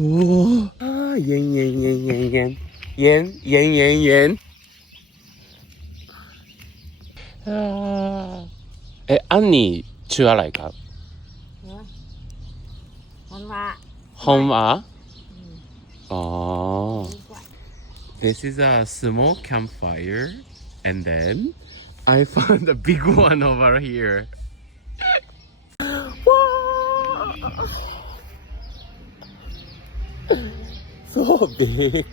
오, 아, 옌. 아, 언니ชื่ออะไรครับ มันว่า 홈아? อืม Oh, ดีกว่า this is a small campfire, and then I found a big one over here. Wow! So big.